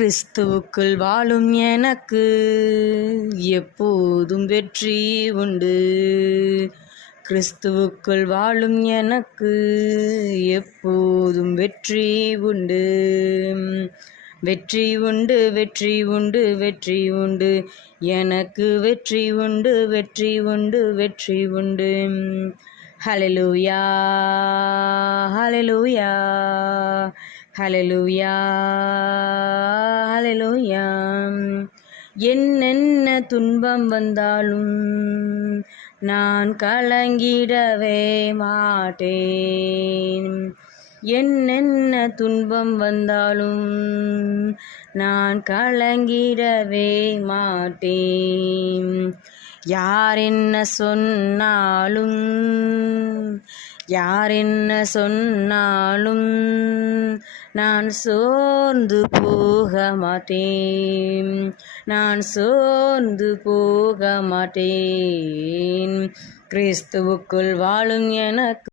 கிறிஸ்துவுக்குள் வாழும் எனக்கு எப்போதும் வெற்றி உண்டு. கிறிஸ்துவுக்குள் வாழும் எனக்கு எப்போதும் வெற்றி உண்டு. வெற்றி உண்டு, வெற்றி உண்டு, வெற்றி உண்டு, எனக்கு வெற்றி உண்டு, வெற்றி உண்டு, வெற்றி உண்டு. ஹல்லேலூயா, ஹல்லேலூயா, ஹல்லேலூயா, ஹல்லேலூயா. என்னென்ன துன்பம் வந்தாலும் நான் கலங்கிடவே மாட்டேன். என்னென்ன துன்பம் வந்தாலும் நான் கலங்கிடவே மாட்டேன். யார் என்ன சொன்னாலும், யார் என்ன சொன்னாலும் நான் சோர்ந்து போக மாட்டேன், நான் சோர்ந்து போக மாட்டேன். கிறிஸ்துவுக்குள் வாழும் எனக்கு